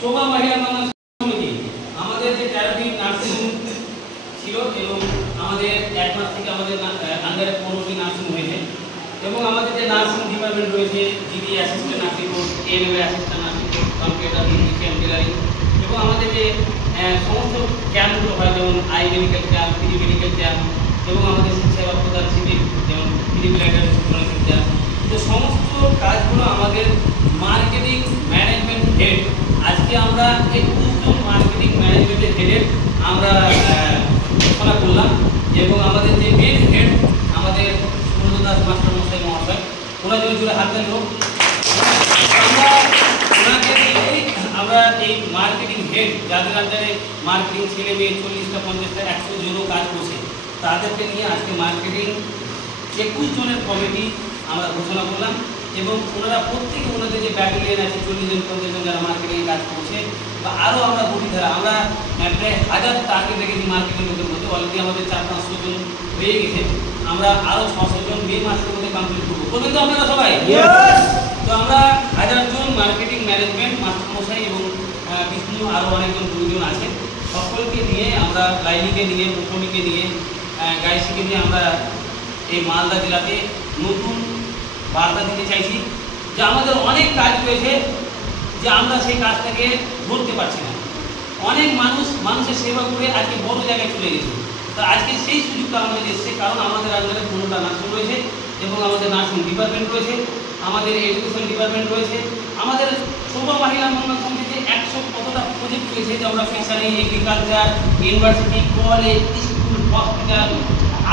শোভা মহিলা কল্যাণ সমিতি আমাদের যে 13টি নার্সিং ছিল এবং আমাদের এক মাস থেকে আমাদের আন্ডারে 15টি নার্সিং হয়েছে এবং আমাদের যে নার্সিং ডিপার্টমেন্ট রয়েছে GD assistant nursing course, ANM assistant nursing course, computer camp tailoring এবং আমাদের যে সমস্ত ক্যাম্পগুলো হয় যেমন I medical camp, free medical camp এবং আমাদের সেবা প্রদান শিবির যেমন ফ্রি ব্লাডার ক্যাম্প, তো সমস্ত কাজগুলো আমাদের মার্কেটিং ম্যানেজমেন্ট হেড আজকে আমরা 21 জন মার্কেটিং ম্যানেজমেন্টের হেডের আমরা ঘোষণা করলাম এবং আমাদের যে মেন হেড আমাদের সুব্রত দাস মাস্টার মশাই মহাশয়, ওনার জন্য জুড়ে হাত দেন হোক। আমরা এই মার্কেটিং হেড যাদের আন্ডারে মার্কেটিং ছেলে মেয়ে 40টা 50টা 100 জনও কাজ করছে তাদেরকে নিয়ে আজকে মার্কেটিং 21 জনের কমিটি আমরা ঘোষণা করলাম এবং ওনারা প্রত্যেকে ওনাদের যে ব্যাটালিয়ন আছে 40 জন 50 জন যারা মার্কেটিং কাজ করছে বা আরও আমরা বলি ধারা আমরা প্রায় 1000 টার্গেট রেখেছি মার্কেটিং লোকের মধ্যে। অলরেডি আমাদের 400-500 জন হয়ে গেছে, আমরা আরও 600 জন মে মাসের মধ্যে কমপ্লিট করবো। করবেন তো আপনারা সবাই? তো আমরা 1000 জন মার্কেটিং ম্যানেজমেন্ট মাস্টারমশাই এবং বিষ্ণু আরও অনেকজন গুরুজন আছে, সকলকে নিয়ে আমরা লাইলিকে নিয়ে, মুখমিকে নিয়ে, গায়সীকে নিয়ে আমরা এই মালদা জেলাতে নতুন বার্তা দিতে চাইছি যে আমাদের অনেক কাজ রয়েছে যে আমরা সেই কাজটাকে ধরতে পারছি না। অনেক মানুষের সেবা করে আজকে বড় জায়গায় চলে গেছে, তো আজকে সেই সুযোগটা আমাদের এসছে, কারণ আমাদের আন্ডারে 15টা নার্সিং রয়েছে এবং আমাদের নার্সিং ডিপার্টমেন্ট রয়েছে, আমাদের এডুকেশন ডিপার্টমেন্ট রয়েছে, আমাদের শোভা মহিলা কল্যাণ সমিতিতে 100 কতটা প্রজেক্ট রয়েছে যে আমরা fishery, agriculture, university, college, school, hospital,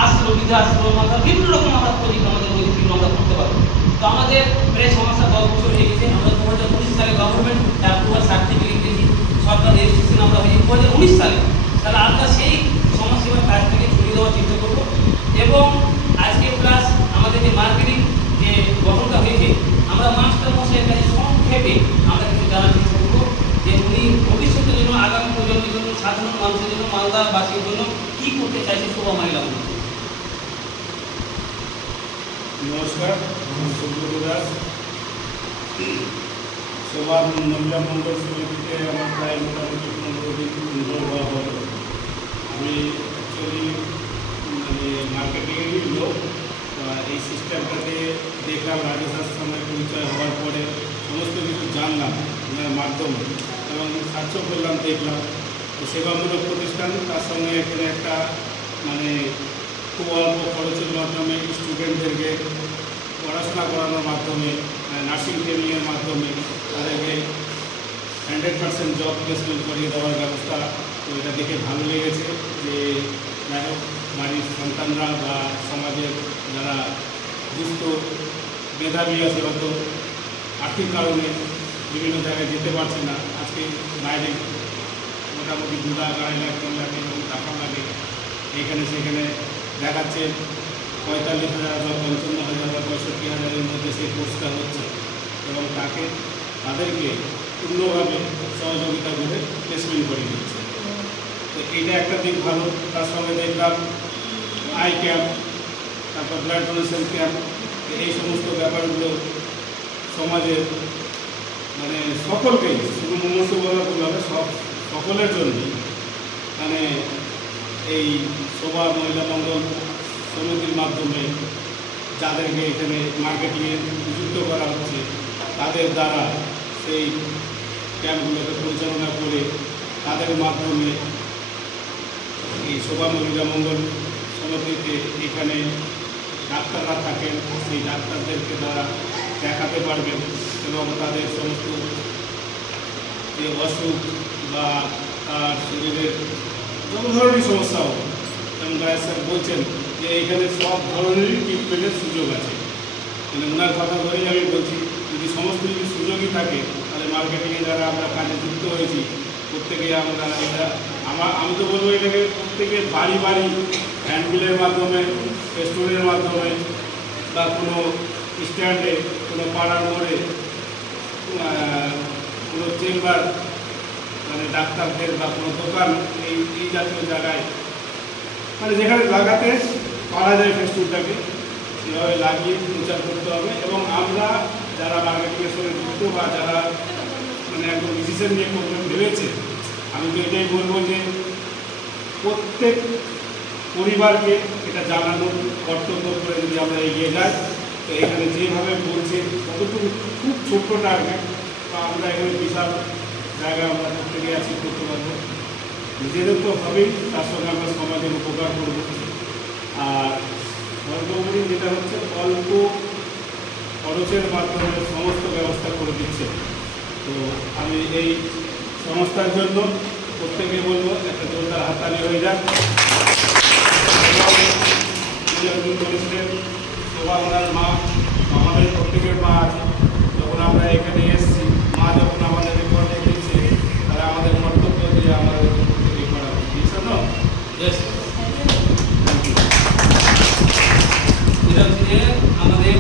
আশ্রম, বৃদ্ধাশ্রম, বিভিন্ন রকম আমরা প্রজেক্ট আমাদের ওই আমরা করতে পারবো। তো আমাদের প্রায় সমস্যা 10 বছর হয়ে গেছে। আমরা 2019 সালে গভর্নমেন্ট অ্যাপ্রুভাল সার্টিফিকেট দিয়েছি, সরকার রেজিস্ট্রেশন আমরা হয়েছি 2019 সালে। তাহলে আমরা সেই সমাজসেবার কাজ থেকে ছড়িয়ে দেওয়ার চেষ্টা করবো এবং আজকে প্লাস আমাদের যে মার্কেটিং যে গঠনটা হয়েছে আমরা মাস্টার মশাইয়ের কাছে সংক্ষেপে আমরা কিছু জানার চেষ্টা করবো যে উনি ভবিষ্যতের জন্য, আগামী প্রজন্মের জন্য, সাধারণ মানুষের জন্য, মালদাবাসীর জন্য কী করতে চাইছে শোভা মহিলা। নমস্কার, আমি সুব্রত দাস। শোভা মহিলা মঙ্গল সমিতিতে আমার প্রায় মোটামুটি 15 দিন হওয়া হলো। আমি অ্যাকচুয়ালি মার্কেটিংয়েরই লোক। এই সিস্টেমটাতে দেখলাম রাজেশের সঙ্গে পরিচয় হওয়ার পরে সমস্ত কিছু জানলাম ওনার মাধ্যমে এবং সার্চ করলাম, দেখলাম সেবামূলক প্রতিষ্ঠান, তার সঙ্গে এখানে একটা খুব অল্প খরচের মাধ্যমে স্টুডেন্টদেরকে পড়াশোনা করানোর মাধ্যমে, নার্সিং ট্রেনিংয়ের মাধ্যমে তাদেরকে 100% জব প্লেসমেন্ট করিয়ে দেওয়ার ব্যবস্থা। তো এটা দেখে ভালো লেগেছে যে যাই হোক বাড়ির সন্তানরা বা সমাজের যারা দুস্থ মেধাবী আছে, হয়তো আর্থিক কারণে বিভিন্ন জায়গায় যেতে পারছে না, আজকে বাইরে মোটামুটি 2 লাখ 2.5 লাখ 3 লাখ এরকম টাকা লাগে, এখানে সেখানে দেখাচ্ছে 45,000 বা 55,000 বা 65,000-এর মধ্যে সেই কোর্সটা হচ্ছে এবং তাদেরকে পূর্ণভাবে সহযোগিতা করে প্লেসমেন্ট করে দিচ্ছে। তো এইটা একটা দিক ভালো। তার সঙ্গে দেখলাম আই ক্যাম্প, তারপর ব্লাড ডোনেশন ক্যাম্প, এই সমস্ত ব্যাপারগুলো সমাজের সকলকেই, শুধু মুমূর্ষ বলা ভুল হবে, সকলের জন্য এই শোভা মহিলা মঙ্গল সমিতির মাধ্যমে যাদেরকে এখানে মার্কেটিংয়ে নিযুক্ত করা হচ্ছে তাদের দ্বারা সেই ক্যাম্পগুলোকে পরিচালনা করে তাদের মাধ্যমে এই শোভা মহিলা মঙ্গল সমিতিতে এখানে ডাক্তাররা থাকেন, সেই ডাক্তারদেরকে তারা দেখাতে পারবেন এবং তাদের সমস্ত যে অসুখ বা তার শরীরের যত ধরনের সমস্যা হোক, যেমন গায়ে স্যার বলছেন যে এখানে সব ধরনেরই ট্রিটমেন্টের সুযোগ আছে। ওনার কথা ধরেই আমি বলছি, যদি সমস্ত কিছু সুযোগই থাকে তাহলে মার্কেটিংয়ে যারা আমরা কাজে যুক্ত হয়েছি প্রত্যেকে আমরা আমি তো বলবো এটাকে প্রত্যেকে বাড়ি বাড়ি হ্যান্ডবিলের মাধ্যমে, স্টোরের মাধ্যমে বা কোনো স্ট্যান্ডে, কোনো পাড়ার মোড়ে, কোনো চেম্বার ডাক্তারদের বা কোনো দোকান, এই জাতীয় জায়গায় যেখানে লাগাতে পারা যায় ফেস্টুনটাকে সেভাবে লাগিয়ে প্রচার করতে হবে এবং আমরা যারা মার্কেটিংয়ের সঙ্গে যুক্ত বা যারা মানে একদম ডিসিশন নিয়ে করবে ভেবেছে। আমি তো এটাই বলবো যে প্রত্যেক পরিবারকে এটা জানানোর কর্তব্য করে যদি আমরা এগিয়ে যাই, তো এখানে যেভাবে বলছে কতটুকু খুব ছোট্ট টার্গেট, বা আমরা এখানে বিশাল জায়গা আমরা প্রত্যেকে আছি, করতে পারবো। নিজেদের তো হবেই, তার সঙ্গে আমরা সমাজের উপকার করবো। আর সর্বোপরি যেটা হচ্ছে অল্প খরচের মাধ্যমে সমস্ত ব্যবস্থা করে দিচ্ছে। তো আমি এই সংস্থার জন্য প্রত্যেকে বলবো একটা জোরদার হাততালি হয়ে যাক। করেছিলেন শোভা ওনার মা, আমাদের প্রত্যেকের মা আছে। যখন আমরা এখানে এসেছি, মা যখন আমাদের রেকর্ডে দিচ্ছে, তারা আমাদের কর্তব্য দিয়ে আমাদের প্রত্যেকে করা উচিত। এটা হচ্ছে আমাদের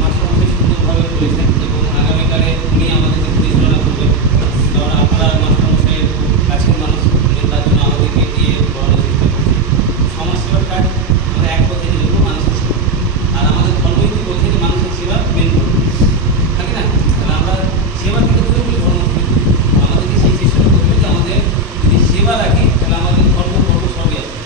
মাস্টারমশাই সুন্দরভাবে করেছেন এবং আগামীকালে উনি আমাদেরকে পরিচালনা করবেন। কারণ আপনারা মাস্টারমশাইয়ের কাছের মানুষ, তার জন্য আমাদেরকে দিয়ে পড়ানোর চেষ্টা করছি। সমাজসেবার কাজ আমরা এক পথে জন্য মানুষের সেবা, আর আমাদের ধর্মনীতি বলছে যে মানুষের সেবা মেন ধর্ম, থাকে না? তাহলে আমরা সেবা থেকে ধরে বলি ধর্ম, আমাদেরকে সেই চেষ্টাটা করতে হবে যে আমাদের যদি সেবা রাখি তাহলে আমাদের ধর্ম সবই আছে।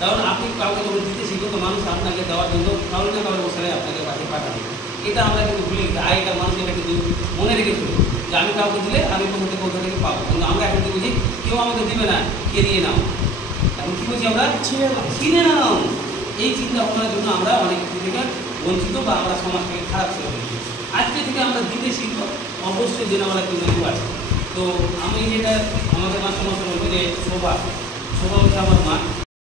কারণ আপনি কাউকে যখন দিতে শিখবেন তো মানুষ আপনাকে দেওয়ার জন্য কারণ না কারণ বসে আপনাকে পাশে পাঠাবে। এটা আমরা কিন্তু ভুলে গেছি, আগেকার মানুষ এটা কিন্তু মনে রেখেছিল যে আমি কাউকে দিলে আমি কোথা থেকে পাবো। কিন্তু আমরা এখন কি বুঝি, কেউ আমাকে দিবে না, কেরিয়ে নাও। এখন কী বলছি আমরা, কিনে নাও। এই চিন্তা ভাবনার জন্য আমরা অনেক কিছু থেকে বঞ্চিত বা আমরা সমাজটাকে খারাপ করে ফেলছি। আজকে থেকে আমরা দিতে শিখবো, অবশ্যই দিন আমরা কিন্তু আছে। তো আমি যেটা আমাদের মাস্টারমশাই বলবো যে শোভা হচ্ছে আমার মা।